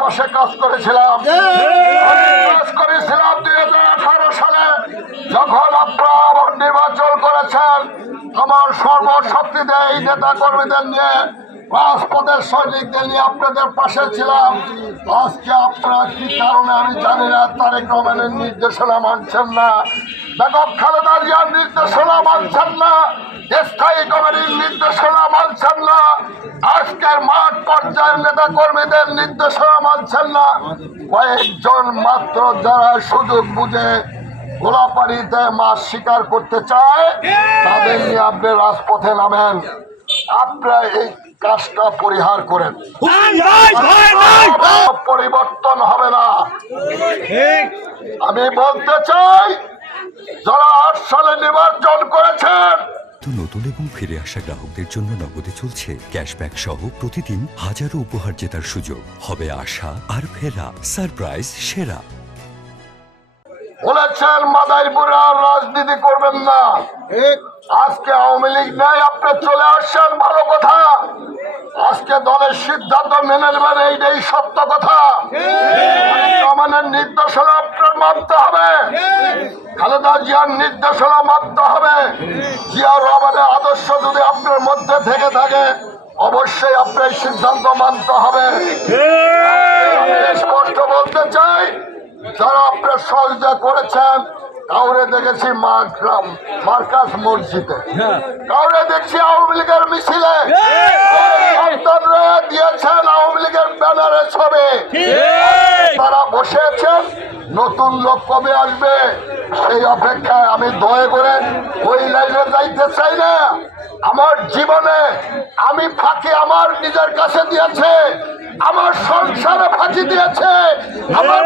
পাশে কাজ করেছিলাম 2018 সালে যখন আপনারা নির্বাচন করেছেন। আমার সর্বশক্তি দিয়ে এই নেতা কর্মীদের নিয়ে রাজপথের সৈনিকদের নিয়ে আপনাদের পাশে ছিলাম। আজকে আপনারা কি কারণে আমি জানি না, তারেক রহমানের নির্দেশনা মানছেন না, বেগম খালেদা জিয়ার নির্দেশনা মানছেন না, স্থায়ী কমিটির নির্দেশনা মানছেন না, আজকের মাঠ পর্যায়ের নেতা কর্মীদের নির্দেশনা মানছেন না। কয়েকজন মাত্র যারা সুযোগ বুঝে গোলাপাড়িতে মাছ শিকার করতে চায় তাদের নিয়ে আপনি রাজপথে নামেন। আপনারা এই কাজটা পরিহার করেন, পরিবর্তন হবে না। আমি বলতে চাই যারা 8 সালে নির্বাচন করেছেন, নতুন এবং ফিরে আসা গ্রাহকদের জন্য নগদে চলছে ক্যাশব্যাক সহ প্রতিদিন হাজারো উপহার জেতার সুযোগ। হবে আশা আর ফেরা, সারপ্রাইজ সেরা। বলেছেন মাদারীপুরে আর রাজনীতি করবেন না। আজকে আওয়ামী লীগ নাই, আপনি চলে আসছেন, ভালো কথা। আজকে দলের সিদ্ধান্ত মেনে নেবেন, এইটাই সত্য কথা। রহমানের নির্দেশনা আপনার মানতে হবে, খালেদা জিয়ার নির্দেশনা মানতে হবে। জিয়াউর রহমানের আদর্শ যদি আপনার মধ্যে থেকে থাকে অবশ্যই আপনার সিদ্ধান্ত মানতে হবে। আমি স্পষ্ট বলতে চাই, যারা আপনার সহযোগিতা করেছেন, কাউরে দেখেছি মার্কাস মসজিদে, কাউরে দেখছি আওয়ামী লীগের মিছিলে, সন্তানরা দিয়েছেন আওয়ামী লীগের ব্যানারে ছবি, তারা বসেছেন। নতুন লোক কবে আসবে সেই অপেক্ষায় আমি দয়া করে ওই লাইনে যাইতে চাই না। আমার জীবনে আমি ফাঁকি আমার নিজের কাছে দিয়েছে, আমার সংসারে ফাঁকি দিয়েছে, আমার